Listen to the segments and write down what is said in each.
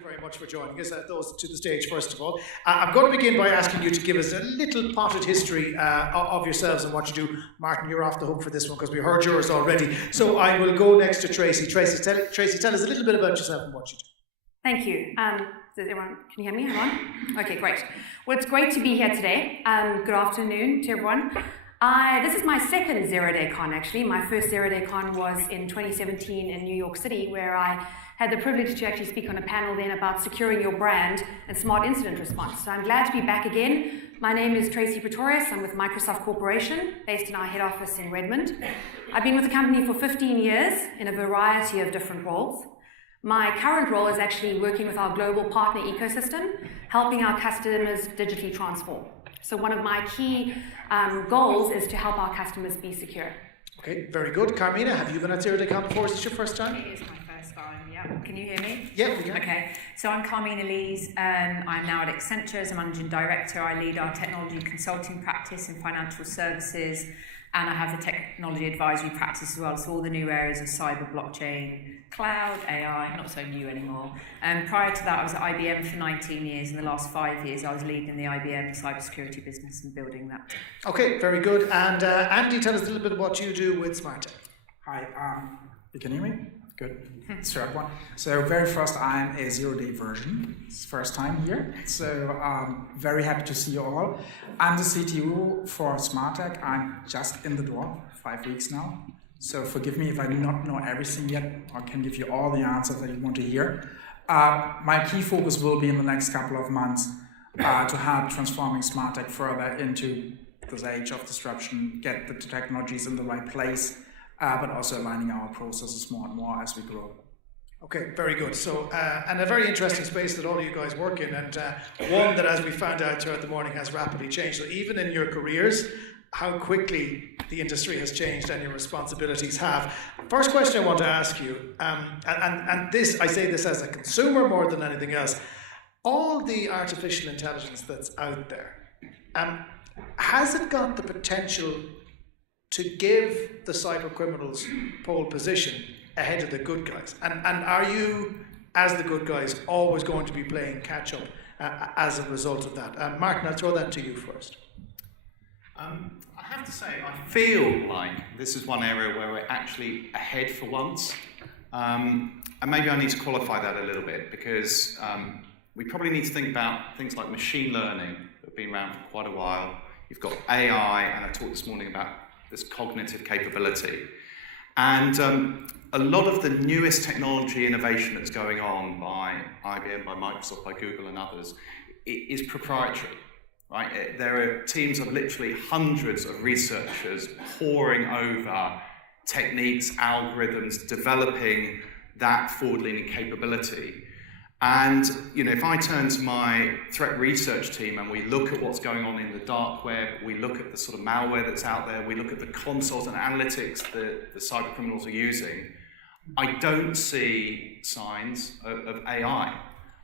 you very much for joining us. Those to the stage, first of all. I'm going to begin by asking you to give us a little potted history of yourselves and what you do. Martin, you're off the hook for this one because we heard yours already. So I will go next to Tracy. Tracy, tell us a little bit about yourself and what you do. Thank you. Does everyone, can you hear me? Everyone? Okay, great. Well, it's great to be here today. Good afternoon to everyone. This is my second zero-day con, actually. My first zero-day con was in 2017 in New York City, where I had the privilege to actually speak on a panel then about securing your brand and smart incident response. So I'm glad to be back again. My name is Tracy Pretorius. I'm with Microsoft Corporation, based in our head office in Redmond. I've been with the company for 15 years in a variety of different roles. My current role is actually working with our global partner ecosystem, helping our customers digitally transform. So one of my key goals is to help our customers be secure. Okay, very good. Carmina, have you been at Zero Day Con before? Is this your first time? It is my first time, yeah. Can you hear me? Yeah, we can. Okay, so I'm Carmina Lees. I'm now at Accenture as a Managing Director. I lead our technology consulting practice in financial services, and I have the technology advisory practice as well, so all the new areas of cyber, blockchain, cloud, AI, not so new anymore. Prior to that, I was at IBM for 19 years. In the last 5 years, I was leading the IBM cybersecurity business and building that. Okay, very good. And Andy, tell us a little bit what you do with SmartTech. Hi, you can hear me? Good. Third one. So very first, I'm a zero-day version. It's first time here. So very happy to see you all. I'm the CTO for SmartTech. I'm just in the door, 5 weeks now. So forgive me if I do not know everything yet. I can give you all the answers that you want to hear. My key focus will be in the next couple of months to help transforming SmartTech further into this age of disruption, get the technologies in the right place, but also aligning our processes more and more as we grow. Okay, very good. So, and a very interesting space that all of you guys work in, and one that, as we found out throughout the morning, has rapidly changed. So even in your careers, how quickly the industry has changed and your responsibilities have. First question I want to ask you, and this, I say this as a consumer more than anything else, all the artificial intelligence that's out there, has it got the potential to give the cyber criminals pole position ahead of the good guys? And are you, as the good guys, always going to be playing catch up as a result of that? Martin, I'll throw that to you first. I have to say, I feel like this is one area where we're actually ahead for once. And maybe I need to qualify that a little bit, because we probably need to think about things like machine learning that have been around for quite a while. You've got AI, and I talked this morning about this cognitive capability. And a lot of the newest technology innovation that's going on by IBM, by Microsoft, by Google and others, is proprietary. Right? There are teams of literally hundreds of researchers poring over techniques, algorithms, developing that forward-leaning capability. And if I turn to my threat research team and we look at what's going on in the dark web, we look at the sort of malware that's out there, we look at the consoles and analytics that the cyber criminals are using, I don't see signs of AI.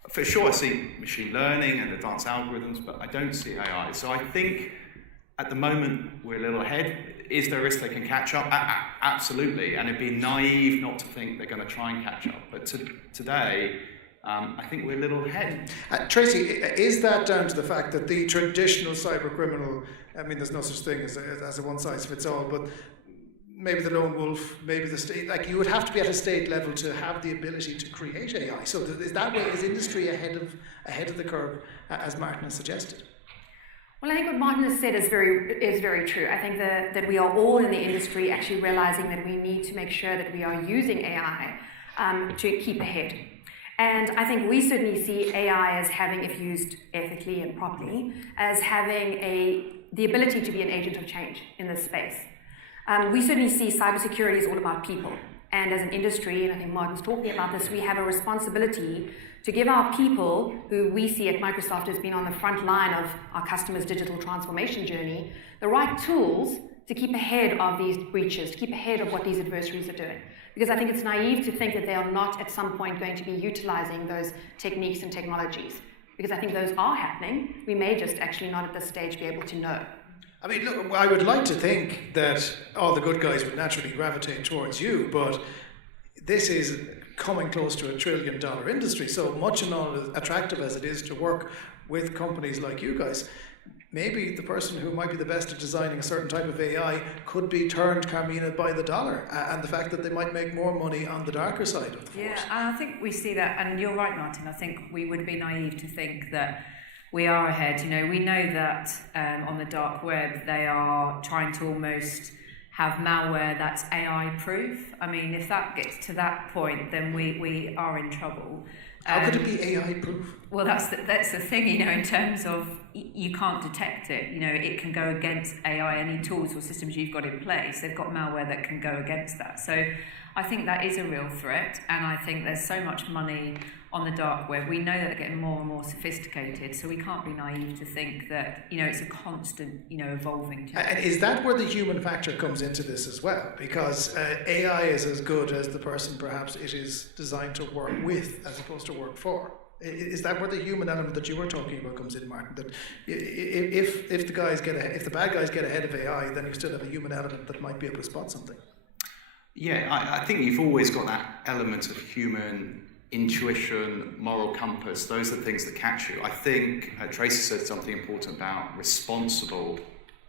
For sure, I see machine learning and advanced algorithms, but I don't see AI. So I think at the moment we're a little ahead. Is there a risk they can catch up? Absolutely, and it'd be naive not to think they're going to try and catch up. But today, I think we're a little ahead. Tracy, is that down to the fact that the traditional cyber criminal, I mean, there's no such thing as a one-size-fits-all, but maybe the lone wolf, maybe the state, like you would have to be at a state level to have the ability to create AI. So is that way, is industry ahead of the curve, as Martin has suggested? Well, I think what Martin has said is very true. I think that we are all in the industry actually realizing that we need to make sure that we are using AI to keep ahead. And I think we certainly see AI as having, if used ethically and properly, as having the ability to be an agent of change in this space. We certainly see cybersecurity is all about people. And as an industry, and I think Martin's talking about this, we have a responsibility to give our people, who we see at Microsoft as being on the front line of our customers' digital transformation journey, the right tools to keep ahead of these breaches, to keep ahead of what these adversaries are doing. Because I think it's naive to think that they are not at some point going to be utilizing those techniques and technologies. Because I think those are happening. We may just actually not at this stage be able to know. I mean, look, I would like to think that all the good guys would naturally gravitate towards you, but this is coming close to $1 trillion industry. So much and all as attractive as it is to work with companies like you guys, maybe the person who might be the best at designing a certain type of AI could be turned, Carmina, by the dollar, and the fact that they might make more money on the darker side of the force. Yeah, and I think we see that, and you're right, Martin. I think we would be naive to think that we are ahead. You know, we know that on the dark web they are trying to almost have malware that's AI proof. I mean, if that gets to that point, then we are in trouble. How could it be AI proof? Well, that's the thing, you know, in terms of you can't detect it. You know, it can go against AI, any tools or systems you've got in place. They've got malware that can go against that. So I think that is a real threat, and I think there's so much money on the dark web. We know that they're getting more and more sophisticated, so we can't be naive to think that, you know, it's a constant, you know, evolving change. And is that where the human factor comes into this as well? Because AI is as good as the person perhaps it is designed to work with as opposed to work for. Is that where the human element that you were talking about comes in, Martin? That if the bad guys get ahead of AI, then you still have a human element that might be able to spot something. Yeah, I think you've always got that element of human intuition, moral compass. Those are the things that catch you. I think Tracy said something important about responsible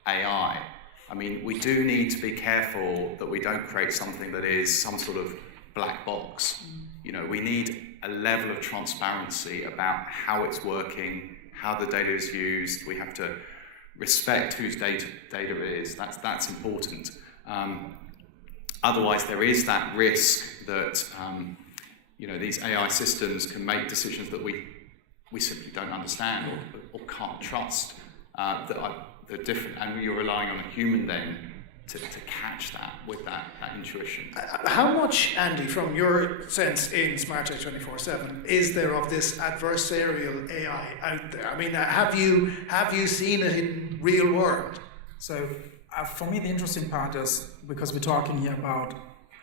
AI. I mean, we do need to be careful that we don't create something that is some sort of black box. You know, we need a level of transparency about how it's working, how the data is used. We have to respect whose data is. That's important. Otherwise, there is that risk that you know, these AI systems can make decisions that we simply don't understand or can't trust, that are different, and you're relying on a human then to catch that with that intuition. How much, Andy, from your sense in SmartTech 24/7, is there of this adversarial AI out there? I mean, have you seen it in real world? So for me, the interesting part is, because we're talking here about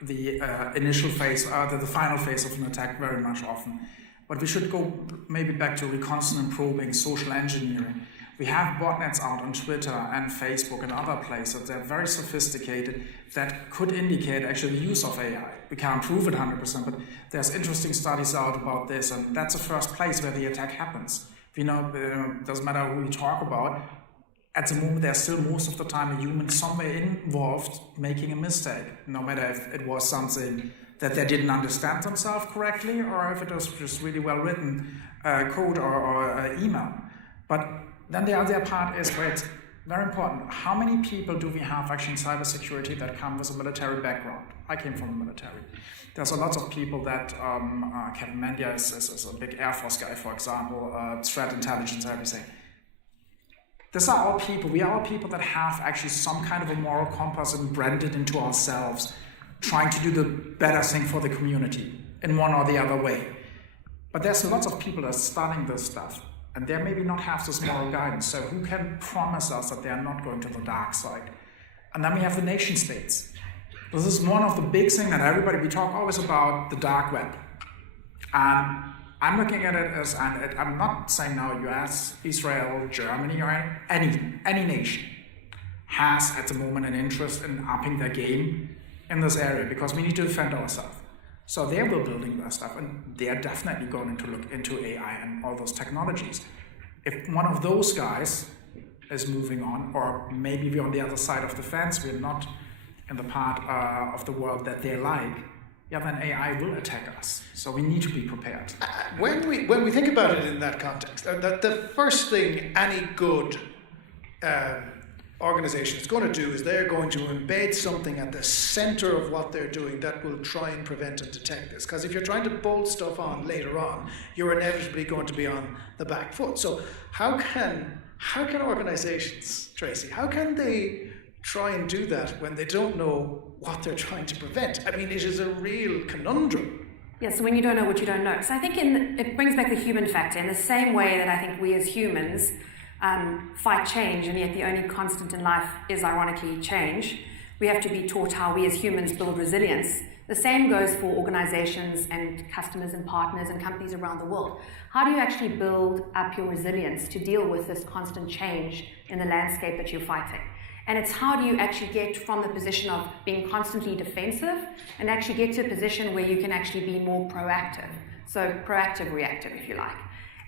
the initial phase, the final phase of an attack very much often. But we should go maybe back to reconnaissance and probing, social engineering. We have botnets out on Twitter and Facebook and other places. They're very sophisticated that could indicate actually the use of AI. We can't prove it 100%, but there's interesting studies out about this, and that's the first place where the attack happens. We know, it doesn't matter who we talk about, at the moment there's still most of the time a human somewhere involved making a mistake, no matter if it was something that they didn't understand themselves correctly or if it was just really well written code or email. But then the other part is where it's very important. How many people do we have actually in cybersecurity that come with a military background? I came from the military. There's a lot of people that, Kevin Mandia is a big Air Force guy, for example, threat intelligence, everything. These are all people, we are all people that have actually some kind of a moral compass and branded into ourselves, trying to do the better thing for the community in one or the other way. But there's lots of people that are studying this stuff, and they maybe not have this moral guidance. So who can promise us that they are not going to the dark side? And then we have the nation states. This is one of the big things that we talk always about the dark web. I'm looking at it as, and I'm not saying now US, Israel, Germany, or any nation has at the moment an interest in upping their game in this area, because we need to defend ourselves. So they're building their stuff, and they're definitely going to look into AI and all those technologies. If one of those guys is moving on, or maybe we're on the other side of the fence, we're not in the part of the world that they like, yeah, then AI will attack us. So we need to be prepared. When we think about it in that context, the first thing any good organization is going to do is they're going to embed something at the center of what they're doing that will try and prevent and detect this. Because if you're trying to bolt stuff on later on, you're inevitably going to be on the back foot. So how can organizations, Tracy, how can they try and do that when they don't know what they're trying to prevent? I mean, it is a real conundrum. Yeah, so when you don't know what you don't know. So I think it brings back the human factor in the same way that I think we as humans fight change, and yet the only constant in life is ironically change. We have to be taught how we as humans build resilience. The same goes for organizations and customers and partners and companies around the world. How do you actually build up your resilience to deal with this constant change in the landscape that you're fighting? And it's how do you actually get from the position of being constantly defensive and actually get to a position where you can actually be more proactive. So proactive, reactive, if you like.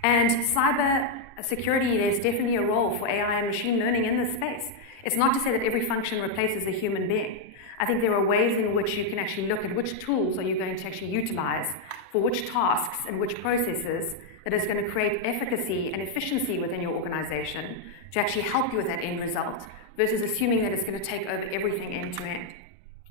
And cyber security, there's definitely a role for AI and machine learning in this space. It's not to say that every function replaces a human being. I think there are ways in which you can actually look at which tools are you going to actually utilize for which tasks and which processes that is going to create efficacy and efficiency within your organization to actually help you with that end result, versus assuming that it's going to take over everything end to end.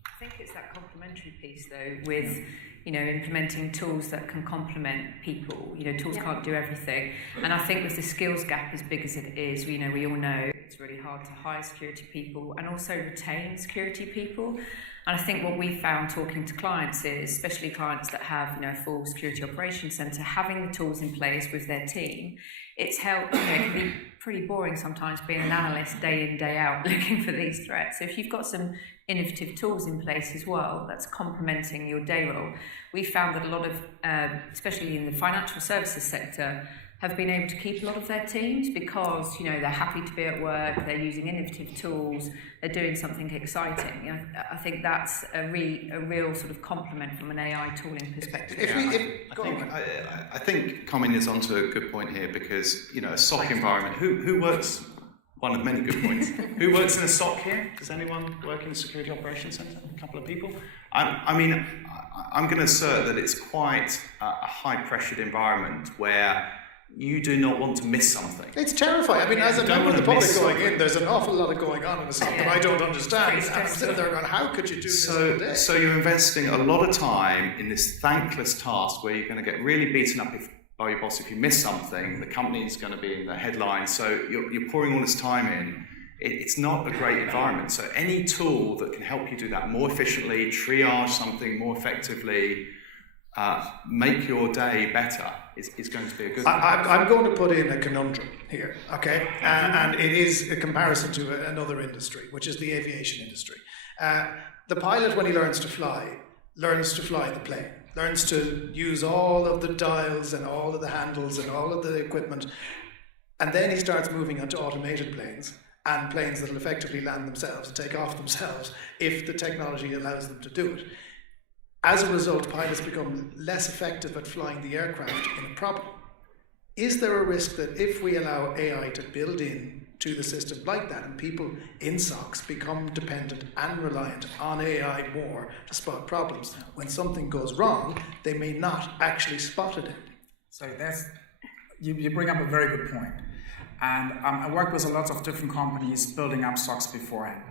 I think it's that complementary piece, though, with implementing tools that can complement people. Tools can't do everything, and I think with the skills gap as big as it is, we all know it's really hard to hire security people and also retain security people. And I think what we found talking to clients is, especially clients that have a full security operations center, having the tools in place with their team, it's helped. It can be pretty boring sometimes being an analyst day in, day out looking for these threats. So if you've got some innovative tools in place as well that's complementing your day role, we found that a lot of, especially in the financial services sector, have been able to keep a lot of their teams because they're happy to be at work, they're using innovative tools, they're doing something exciting. I think that's a real sort of complement from an AI tooling perspective. I think Colin is onto a good point here because a SOC environment. Who works? One of many good points. Who works in a SOC here? Does anyone work in the Security Operations Centre? A couple of people. I'm going to assert that it's quite a high-pressured environment where you do not want to miss something. It's terrifying. I mean, as a member of the public going in, there's an awful lot going on in the SOC that I don't understand. And I'm sitting there going, how could you do this all day? So you're investing a lot of time in this thankless task where you're going to get really beaten up by your boss if you miss something. The company is going to be in the headlines. So you're pouring all this time in. It's not a great environment. So any tool that can help you do that more efficiently, triage something more effectively, make your day better is going to be a good thing. I'm going to put in a conundrum here, okay? And it is a comparison to another industry, which is the aviation industry. The pilot, when he learns to fly the plane, learns to use all of the dials and all of the handles and all of the equipment, and then he starts moving onto automated planes and planes that will effectively land themselves and take off themselves if the technology allows them to do it. As a result, pilots become less effective at flying the aircraft in a problem. Is there a risk that if we allow AI to build in to the system like that, and people in SOCs become dependent and reliant on AI more to spot problems, when something goes wrong, they may not actually spot it? So you bring up a very good point. And I worked with a lot of different companies building up SOCs beforehand.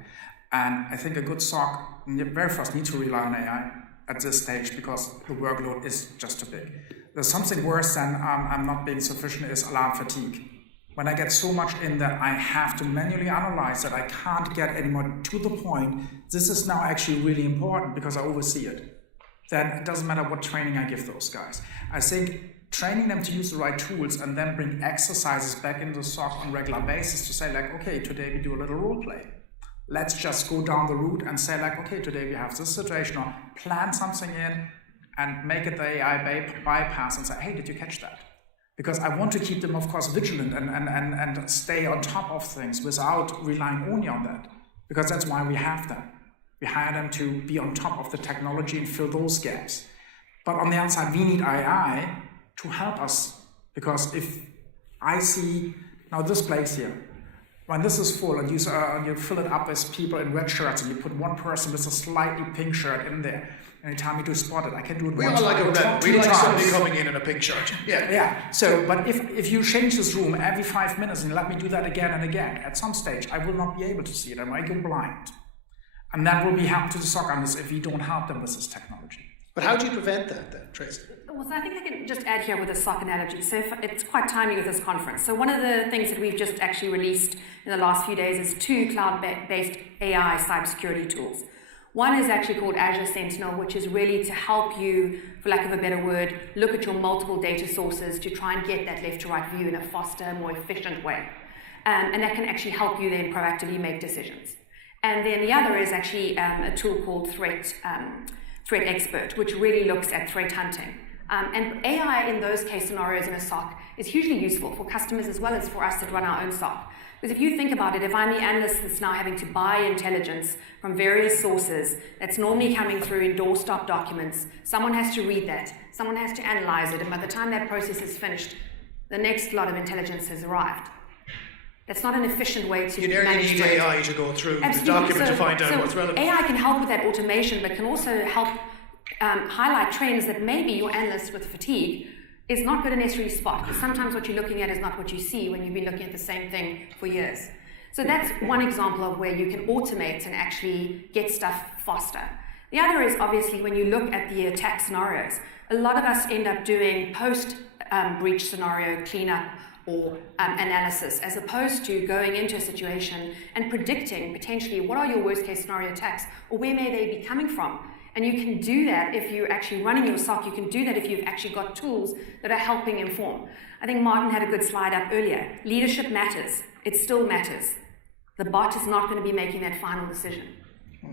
And I think a good SOC, very first, needs to rely on AI at this stage because the workload is just too big. There's something worse than I'm not being sufficient is alarm fatigue. When I get so much in that I have to manually analyze that I can't get anymore to the point, this is now actually really important because I oversee it. Then it doesn't matter what training I give those guys. I think training them to use the right tools and then bring exercises back into the SOC on a regular basis to say like, okay, today we do a little role play. Let's just go down the route and say like, okay, today we have this situation, or plan something in and make it the AI bypass and say, hey, did you catch that? Because I want to keep them, of course, vigilant and stay on top of things without relying only on that. Because that's why we have them. We hire them to be on top of the technology and fill those gaps. But on the other side, we need AI to help us. Because if I see, now this place here, when this is full and you fill it up with people in red shirts and you put one person with a slightly pink shirt in there and you tell me to spot it, I can do it we once. all like a red. We like somebody coming in a pink shirt. Yeah. Yeah. So, but if you change this room every 5 minutes and let me do that again and again, at some stage I will not be able to see it. I might go blind. And that will be help to the SOC analysts if we don't help them with this technology. But how do you prevent that then, Tracy? Well, so I think I can just add here with a SOC analogy. So it's quite timely with this conference. So one of the things that we've just actually released in the last few days is 2 cloud-based AI cybersecurity tools. One is actually called Azure Sentinel, which is really to help you, for lack of a better word, look at your multiple data sources to try and get that left-to-right view in a faster, more efficient way. And that can actually help you then proactively make decisions. And then the other is actually a tool called Threat Expert, which really looks at threat hunting. And AI in those case scenarios in a SOC is hugely useful for customers as well as for us that run our own SOC. Because if you think about it, if I'm the analyst that's now having to buy intelligence from various sources that's normally coming through in doorstop documents, someone has to read that, someone has to analyze it, and by the time that process is finished, the next lot of intelligence has arrived. That's not an efficient way to You nearly need trade. AI to go through Absolutely. the document to find out what's relevant. AI can help with that automation, but can also help highlight trends that maybe your analyst with fatigue is not going to necessarily spot, because sometimes what you're looking at is not what you see when you've been looking at the same thing for years. So that's one example of where you can automate and actually get stuff faster. The other is obviously when you look at the attack scenarios, a lot of us end up doing post-breach scenario cleanup or analysis, as opposed to going into a situation and predicting potentially what are your worst case scenario attacks, or where may they be coming from. And you can do that if you're actually running your SOC. You can do that if you've actually got tools that are helping inform. I think Martin had a good slide up earlier. Leadership matters. It still matters. The bot is not going to be making that final decision.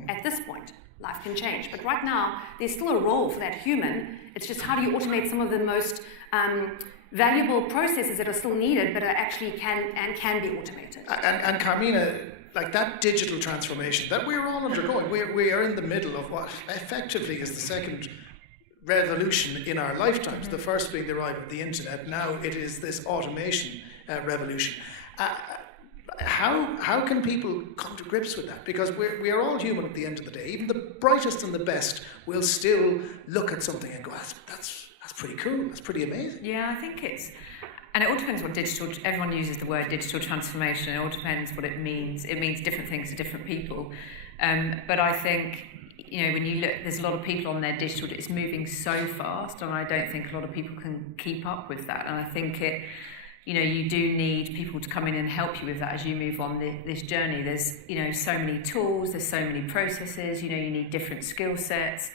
At this point, life can change. But right now, there's still a role for that human. It's just how do you automate some of the most valuable processes that are still needed, but are actually can be automated. And Carmina, like that digital transformation that we're all undergoing, we are in the middle of what effectively is the second revolution in our lifetimes. The first being the arrival of the internet. Now it is this automation revolution. How can people come to grips with that? Because we are all human at the end of the day. Even the brightest and the best will still look at something and go, that's pretty cool, that's pretty amazing. Yeah, I think and it all depends what everyone uses the word digital transformation, it all depends what it means. It means different things to different people. But I think, when you look, there's a lot of people on their digital, it's moving so fast, and I don't think a lot of people can keep up with that. And I think you do need people to come in and help you with that as you move on this journey. There's, so many tools, there's so many processes, you need different skill sets.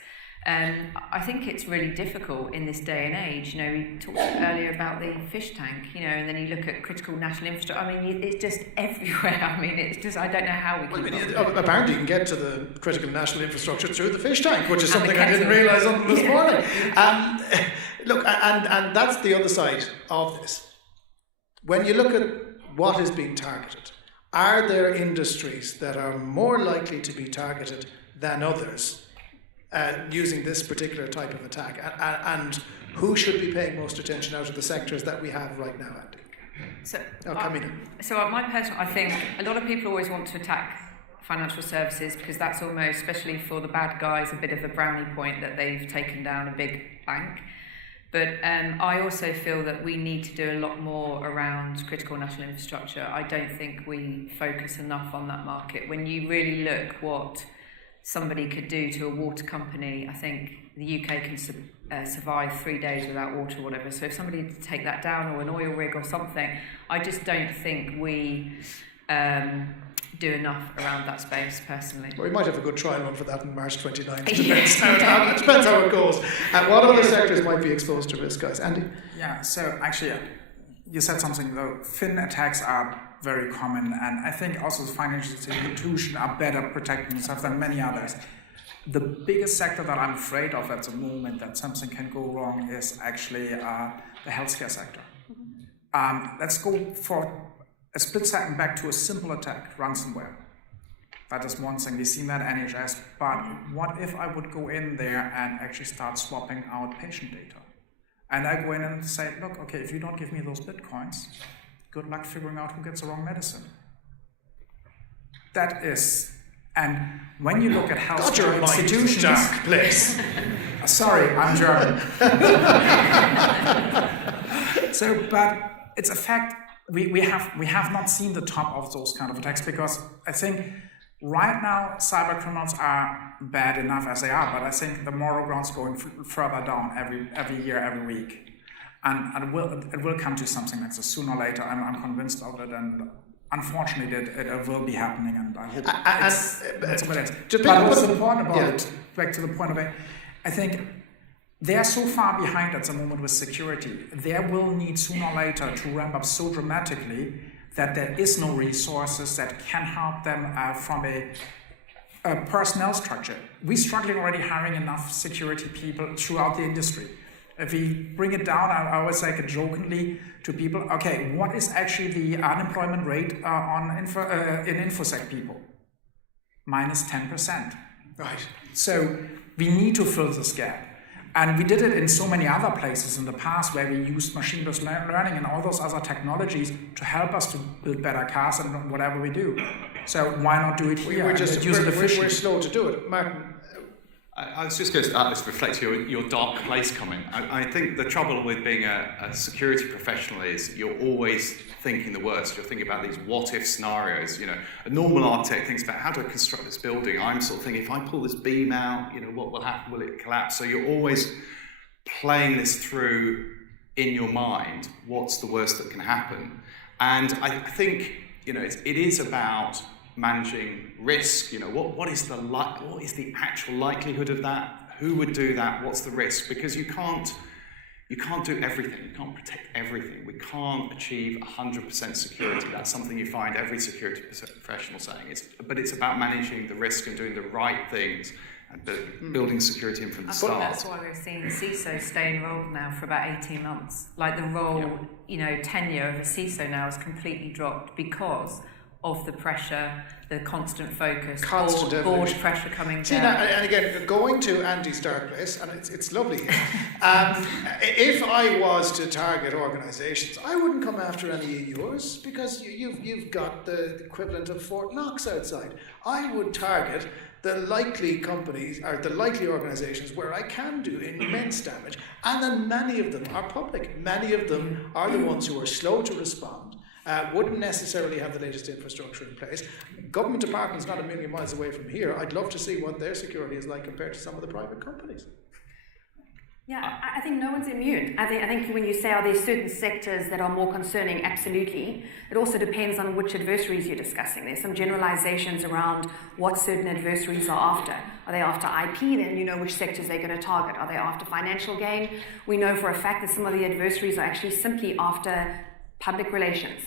I think it's really difficult in this day and age. We talked earlier about the fish tank, and then you look at critical national infrastructure. I mean, it's just everywhere. I mean, it's just, I don't know how we can... Apparently you can get to the critical national infrastructure through the fish tank, which is something I didn't realise until this morning. Look, and that's the other side of this. When you look at what is being targeted, are there industries that are more likely to be targeted than others using this particular type of attack? And who should be paying most attention out of the sectors that we have right now, Andy? I think a lot of people always want to attack financial services because that's almost, especially for the bad guys, a bit of a brownie point that they've taken down a big bank. But I also feel that we need to do a lot more around critical national infrastructure. I don't think we focus enough on that market. When you really look what somebody could do to a water company, I think the UK can survive 3 days without water or whatever. So if somebody did take that down, or an oil rig or something, I just don't think we do enough around that space, personally. Well, we might have a good trial run for that on March 29th. Depends how it goes. What other sectors might be exposed to risk, guys? Andy? Yeah, so actually, you said something though. Fin attacks are very common, and I think also the financial institutions are better protecting themselves than many others. The biggest sector that I'm afraid of at the moment that something can go wrong is actually the healthcare sector. Let's go for a split second back to a simple attack, ransomware. That is one thing. We've seen that at NHS, but what if I would go in there and actually start swapping out patient data? And I go in and say, look, okay, if you don't give me those bitcoins, good luck figuring out who gets the wrong medicine. That is, and when you look at healthcare institutions... dark place. Sorry, I'm German. But it's a fact, we have not seen the top of those kind of attacks, because I think right now cyber criminals are bad enough as they are, but I think the moral ground's going further down every year, every week. And it will come to something like this sooner or later. I'm convinced of it, and unfortunately it will be happening, and I hope it's what it is. But what's important about it, back to the point of it, I think they are so far behind at the moment with security. They will need sooner or later to ramp up so dramatically that there is no resources that can help them from a personnel structure. We're struggling already hiring enough security people throughout the industry. If we bring it down, I always say it jokingly to people, okay, what is actually the unemployment rate in InfoSec people? Minus 10%. Right. So we need to fill this gap. And we did it in so many other places in the past where we used machine-based learning and all those other technologies to help us to build better cars and whatever we do. So why not do it here? We're slow to do it. Martin? I was just going to reflect your dark place comment. I think the trouble with being a security professional is you're always thinking the worst. You're thinking about these what-if scenarios. You know, a normal architect thinks about how do I construct this building. I'm sort of thinking, if I pull this beam out, you know, what will happen? Will it collapse? So you're always playing this through in your mind. What's the worst that can happen? And I think, you know, it is about managing risk. You know, what is the actual likelihood of that? Who would do that? What's the risk? Because you can't do everything. You can't protect everything. We can't achieve 100% security. That's something you find every security professional saying. But it's about managing the risk and doing the right things and building security in from the start. I think that's why we're seeing the CISO stay enrolled now for about 18 months. Like the role, you know, tenure of a CISO now has completely dropped because of the pressure, the constant focus, board pressure coming down. And again, going to Andy's dark place, and it's lovely here. If I was to target organisations, I wouldn't come after any of yours because you've got the equivalent of Fort Knox outside. I would target the likely companies or the likely organisations where I can do immense damage, and then many of them are public. Many of them are the ones who are slow to respond. Wouldn't necessarily have the latest infrastructure in place. Government department's not a million miles away from here. I'd love to see what their security is like compared to some of the private companies. Yeah, I think no one's immune. I think when you say, are there certain sectors that are more concerning? Absolutely. It also depends on which adversaries you're discussing. There's some generalizations around what certain adversaries are after. Are they after IP? Then you know which sectors they're going to target. Are they after financial gain? We know for a fact that some of the adversaries are actually simply after public relations.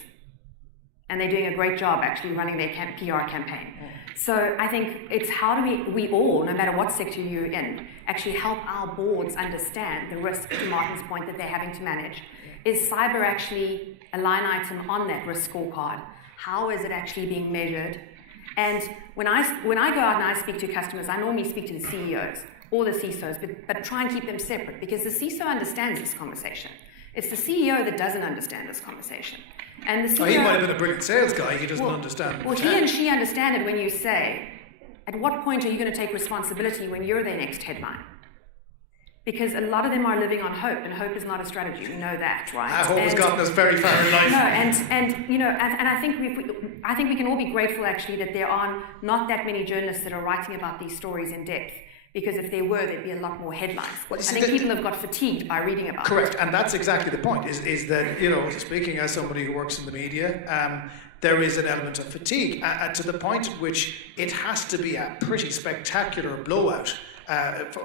And they're doing a great job actually running their PR campaign. So I think it's how do we all, no matter what sector you're in, actually help our boards understand the risk, to Martin's point, that they're having to manage. Is cyber actually a line item on that risk scorecard? How is it actually being measured? And when I go out and I speak to customers, I normally speak to the CEOs or the CISOs, but try and keep them separate because the CISO understands this conversation. It's the CEO that doesn't understand this conversation. And the CEO, he might have been a brilliant sales guy, he doesn't understand. Well, he and she understand it when you say, at what point are you going to take responsibility when you're their next headline? Because a lot of them are living on hope, and hope is not a strategy. We know that, right? Hope has gotten us very far in life. No, and you know, and I think we can all be grateful actually that there are not that many journalists that are writing about these stories in depth. Because if there were, there'd be a lot more headlines. Well, I think people have got fatigued by reading about it. Correct, and that's exactly the point, is that, you know, speaking as somebody who works in the media, there is an element of fatigue, to the point at which it has to be a pretty spectacular blowout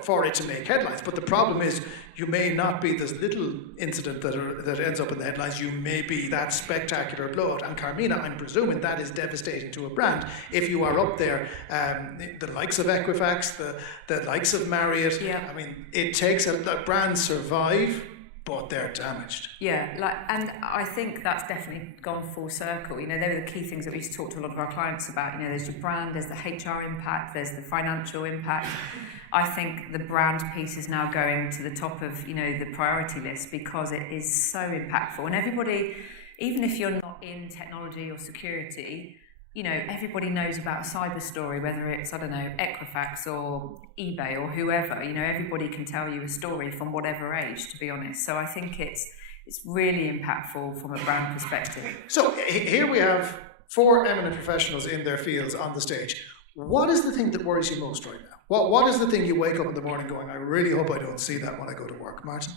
for it to make headlines. But the problem is, you may not be this little incident that ends up in the headlines, you may be that spectacular blowout. And Carmina, I'm presuming that is devastating to a brand. If you are up there, the likes of Equifax, the likes of Marriott, I mean, it takes a brand survive, but they're damaged. Yeah, and I think that's definitely gone full circle. You know, they were the key things that we used to talk to a lot of our clients about. You know, there's your brand, there's the HR impact, there's the financial impact. I think the brand piece is now going to the top of, you know, the priority list because it is so impactful. And everybody, even if you're not in technology or security, you know, everybody knows about a cyber story, whether it's, I don't know, Equifax or eBay or whoever. You know, everybody can tell you a story from whatever age, to be honest. So I think it's really impactful from a brand perspective. So here we have 4 eminent professionals in their fields on the stage. What is the thing that worries you most right now? What is the thing you wake up in the morning going, I really hope I don't see that when I go to work? Martin?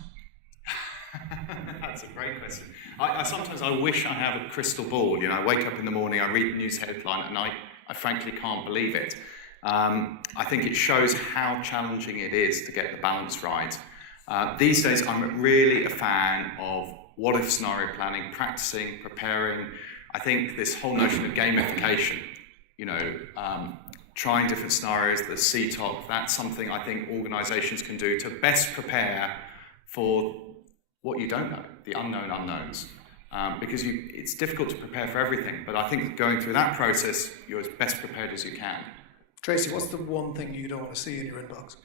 That's a great question. I sometimes wish I had a crystal ball. You know, I wake up in the morning, I read the news headline, and I frankly can't believe it. I think it shows how challenging it is to get the balance right. These days, I'm really a fan of what-if scenario planning, practicing, preparing. I think this whole notion of gamification, you know, trying different scenarios, the CTOC, that's something I think organisations can do to best prepare for what you don't know, the unknown unknowns. Because it's difficult to prepare for everything, but I think going through that process, you're as best prepared as you can. Tracy, what's the one thing you don't want to see in your inbox?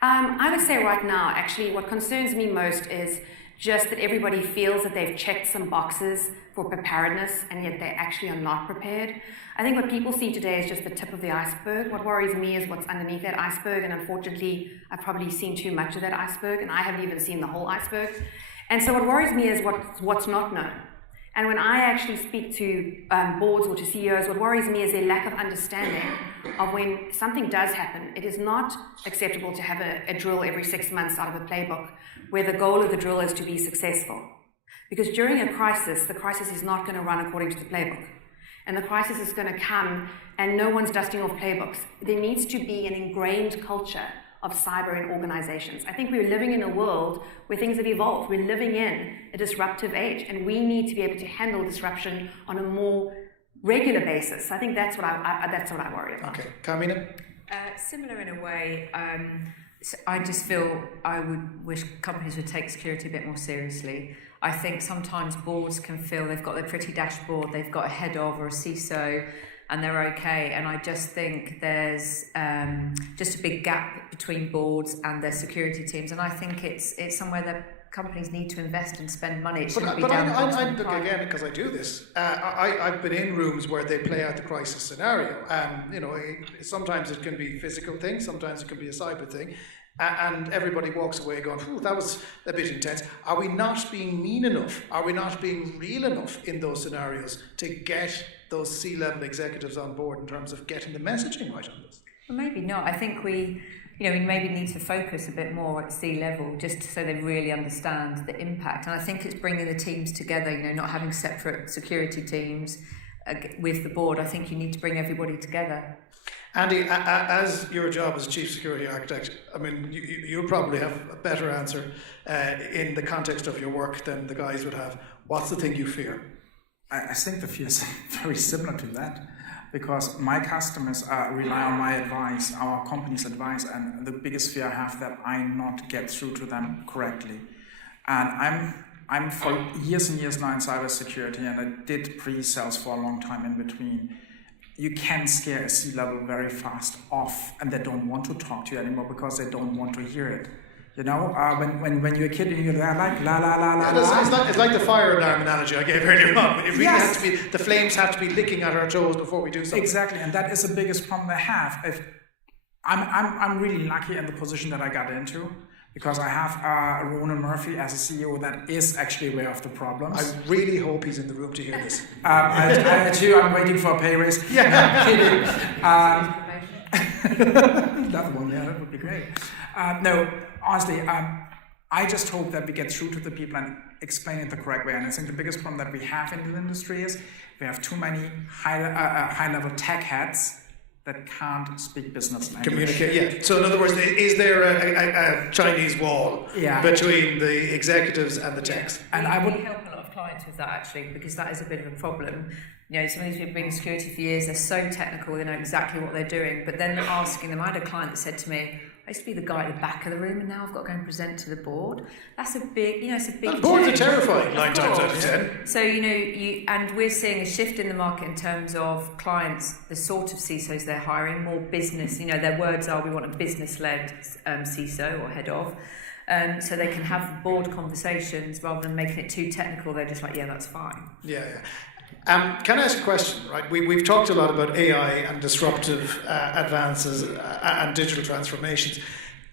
I would say right now, actually, what concerns me most is just that everybody feels that they've checked some boxes for preparedness, and yet they actually are not prepared. I think what people see today is just the tip of the iceberg. What worries me is what's underneath that iceberg, and unfortunately, I've probably seen too much of that iceberg, and I haven't even seen the whole iceberg. And so what worries me is what's not known. And when I actually speak to boards or to CEOs, what worries me is their lack of understanding of when something does happen. It is not acceptable to have a drill every 6 months out of a playbook where the goal of the drill is to be successful. Because during a crisis, the crisis is not going to run according to the playbook. And the crisis is going to come and no one's dusting off playbooks. There needs to be an ingrained culture of cyber in organizations. I think we're living in a world where things have evolved. We're living in a disruptive age, and we need to be able to handle disruption on a more regular basis. I think that's what I worry about. Okay, Carmina? Similar in a way. So I just feel I would wish companies would take security a bit more seriously. I think sometimes boards can feel they've got their pretty dashboard, they've got a head of or a CISO, and they're okay. And I just think there's just a big gap between boards and their security teams. And I think it's somewhere that companies need to invest and spend money. It shouldn't be down I look again, because I do this. I've been in rooms where they play out the crisis scenario. Sometimes it can be physical things, sometimes it can be a cyber thing. And everybody walks away going, "Ooh, that was a bit intense." Are we not being mean enough? Are we not being real enough in those scenarios to get those C-level executives on board in terms of getting the messaging right on this? Well, maybe not. I think we maybe need to focus a bit more at C-level, just so they really understand the impact. And I think it's bringing the teams together, not having separate security teams with the board. I think you need to bring everybody together. Andy, as your job as Chief Security Architect, I mean, you'll probably have a better answer in the context of your work than the guys would have. What's the thing you fear? I think the fear is very similar to that, because my customers rely on my advice, our company's advice, and the biggest fear I have that I not get through to them correctly. And I'm for years and years now in cybersecurity, and I did pre-sales for a long time in between. You can scare a C-level very fast off, and they don't want to talk to you anymore because they don't want to hear it. When you're a kid and you're there like la la la la la. It's like the fire alarm analogy I gave earlier on. It really has to be, the flames have to be licking at our toes before we do something. Exactly, and that is the biggest problem they have. I'm really lucky in the position that I got into, because I have Ronan Murphy as a CEO that is actually aware of the problems. I really hope he's in the room to hear this. I too, I'm waiting for a pay raise. Yeah, kidding. That one, that would be great. No, honestly, I just hope that we get through to the people and explain it the correct way. And I think the biggest problem that we have in the industry is we have too many high-level tech heads that can't speak business language. Communicate, yeah. So in other words, is there a Chinese wall between the executives and the techs? And I would help a lot of clients with that, actually, because that is a bit of a problem. Some of these people have been in security for years, they're so technical, they know exactly what they're doing, but then asking them, I had a client that said to me, I used to be the guy at the back of the room, and now I've got to go and present to the board. That's a big, it's a big change. Boards are terrifying, 9 times out of 10. So, and we're seeing a shift in the market in terms of clients, the sort of CISOs they're hiring, more business. Their words are, we want a business-led CISO or head of. So they can have board conversations rather than making it too technical. They're just like, yeah, that's fine. Yeah. Can I ask a question? Right, we've talked a lot about AI and disruptive advances and digital transformations,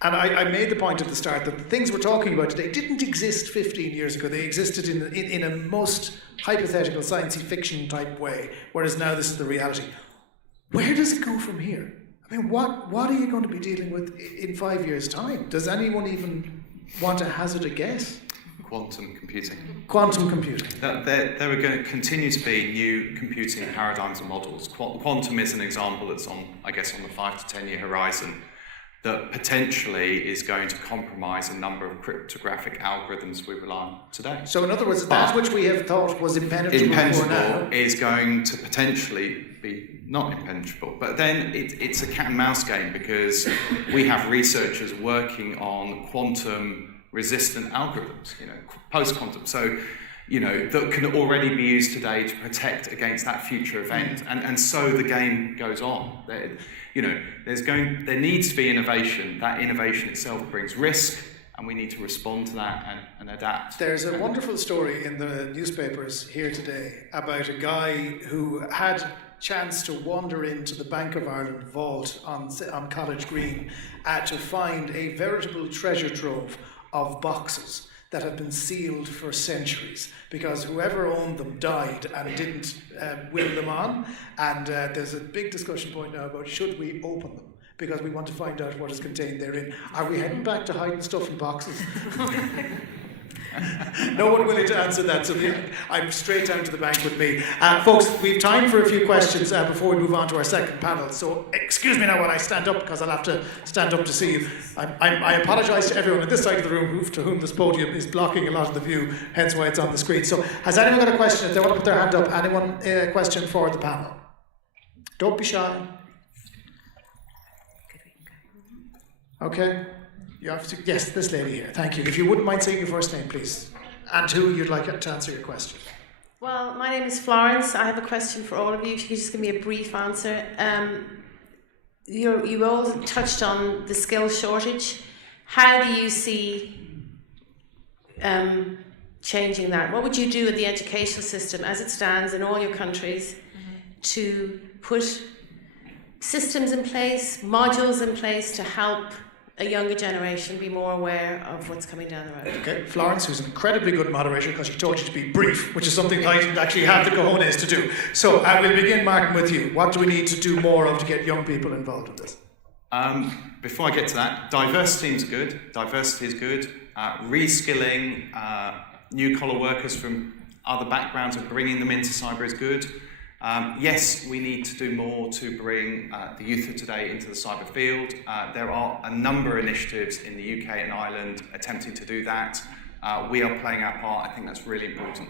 and I made the point at the start that the things we're talking about today didn't exist 15 years ago. They existed in a most hypothetical science fiction type way, whereas now this is the reality. Where does it go from here? I mean, what are you going to be dealing with in 5 years' time? Does anyone even want to hazard a guess? Quantum computing. Quantum computing. There are going to continue to be new computing paradigms and models. Quantum is an example that's on the 5 to 10 year horizon. that potentially is going to compromise a number of cryptographic algorithms we rely on today. So in other words, that which we have thought was impenetrable before now is going to potentially be not impenetrable. But then it's a cat and mouse game, because we have researchers working on quantum resistant algorithms, post-quantum. So, that can already be used today to protect against that future event. And so the game goes on. There needs to be innovation. That innovation itself brings risk, and we need to respond to that and adapt. There's a wonderful story in the newspapers here today about a guy who had chance to wander into the Bank of Ireland vault on College Green to find a veritable treasure trove of boxes that had been sealed for centuries, because whoever owned them died and didn't will them on. And there's a big discussion point now about should we open them, because we want to find out what is contained therein. Are we heading back to hiding stuff in boxes? No one willing to answer that, so I'm straight down to the bank with me. Folks, we've time for a few questions before we move on to our second panel, so excuse me now while I stand up, because I'll have to stand up to see you. I apologise to everyone on this side of the room to whom this podium is blocking a lot of the view, hence why it's on the screen. So has anyone got a question? If they want to put their hand up, anyone a question for the panel? Don't be shy. Okay. You have to, yes, this lady here. Thank you. If you wouldn't mind saying your first name, please, and who you'd like to answer your question. Well, my name is Florence. I have a question for all of you. If you could just give me a brief answer. You all touched on the skill shortage. How do you see changing that? What would you do with the educational system as it stands in all your countries to put systems in place, modules in place to help a younger generation be more aware of what's coming down the road? Okay, Florence, who's an incredibly good moderator because she told you to be brief, which is something I actually have the cojones to do. So I will begin, Martin, with you. What do we need to do more of to get young people involved in this? Before I get to that, diversity is good. Reskilling new-collar workers from other backgrounds and bringing them into cyber is good. Yes, we need to do more to bring the youth of today into the cyber field. There are a number of initiatives in the UK and Ireland attempting to do that. We are playing our part. I think that's really important.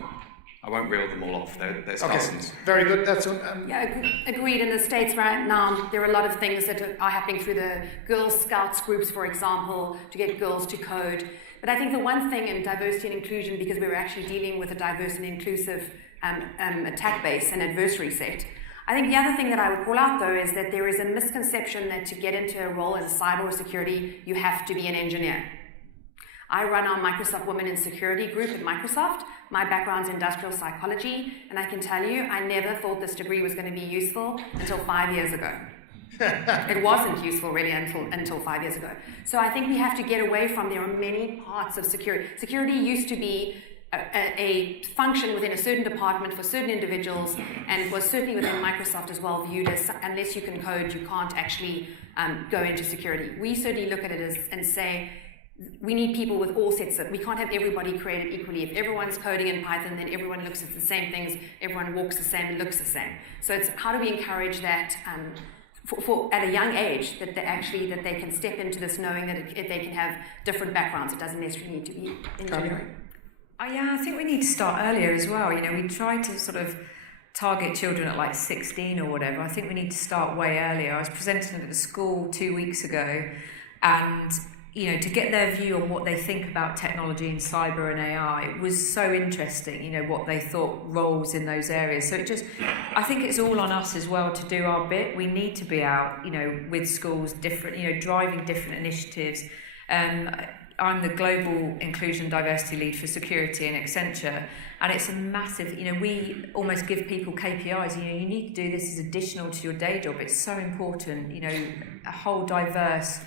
I won't reel them all off. There's dozens. Very good. That's Agreed. In the States right now, there are a lot of things that are happening through the Girl Scouts groups, for example, to get girls to code. But I think the one thing in diversity and inclusion, because we were actually dealing with a diverse and inclusive attack base and adversary set. I think the other thing that I would call out, though, is that there is a misconception that to get into a role in cyber or security, you have to be an engineer. I run our Microsoft Women in Security group at Microsoft. My background's industrial psychology, and I can tell you, I never thought this degree was going to be useful until 5 years ago. It wasn't useful really until 5 years ago. So I think we have to get away from, there are many parts of security. Security used to be a function within a certain department for certain individuals, and was certainly within Microsoft as well viewed as, unless you can code, you can't actually go into security. We certainly look at it as and say, we need people with all sets of, we can't have everybody created equally. If everyone's coding in Python, then everyone looks at the same things, everyone walks the same and looks the same. So it's how do we encourage that for at a young age, that they can step into this knowing that they can have different backgrounds. It doesn't necessarily need to be engineering. Yeah, I think we need to start earlier as well. We try to sort of target children at like 16 or whatever. I think we need to start way earlier. I was presenting at a school 2 weeks ago, and to get their view on what they think about technology and cyber and AI, it was so interesting, what they thought roles in those areas. So I think it's all on us as well to do our bit. We need to be out, with schools, different, driving different initiatives. I'm the Global Inclusion Diversity Lead for Security in Accenture, and it's a massive, we almost give people KPIs, you need to do this as additional to your day job. It's so important, a whole diverse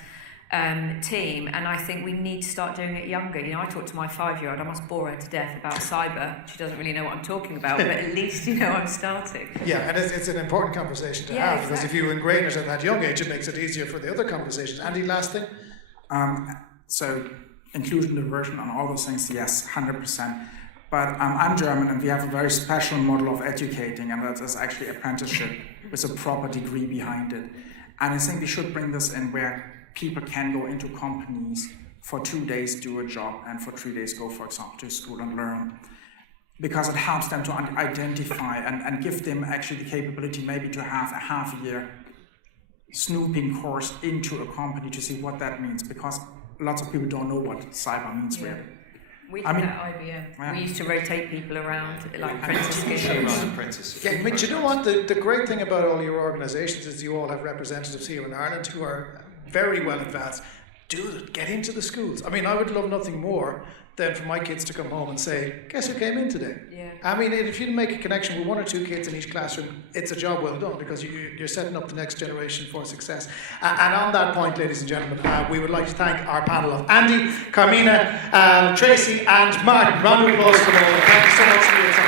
team, and I think we need to start doing it younger. I talk to my 5-year-old, I must bore her to death about cyber. She doesn't really know what I'm talking about, but at least, I'm starting. Yeah, and it's an important conversation to have, because if you ingrain it at that young age, it makes it easier for the other conversations. Andy, last thing? So inclusion, diversion, and all those things, yes, 100%. But I'm German, and we have a very special model of educating, and that is actually apprenticeship with a proper degree behind it. And I think we should bring this in where people can go into companies for 2 days, do a job, and for 3 days go, for example, to school and learn. Because it helps them to identify and give them actually the capability maybe to have a half-year snooping course into a company to see what that means, because lots of people don't know what cyber means really. We did that at IBM. We used to rotate people around like apprentices. Yeah, but you know what? The great thing about all your organisations is you all have representatives here in Ireland who are very well advanced. Do it. Get into the schools. I mean, I would love nothing more than for my kids to come home and say, guess who came in today? Yeah. I mean, if you make a connection with 1 or 2 kids in each classroom, it's a job well done, because you're setting up the next generation for success. And on that point, ladies and gentlemen, we would like to thank our panel of Andy, Carmina, Tracy and Martin. Round of applause for them all. Thank you so much for your time.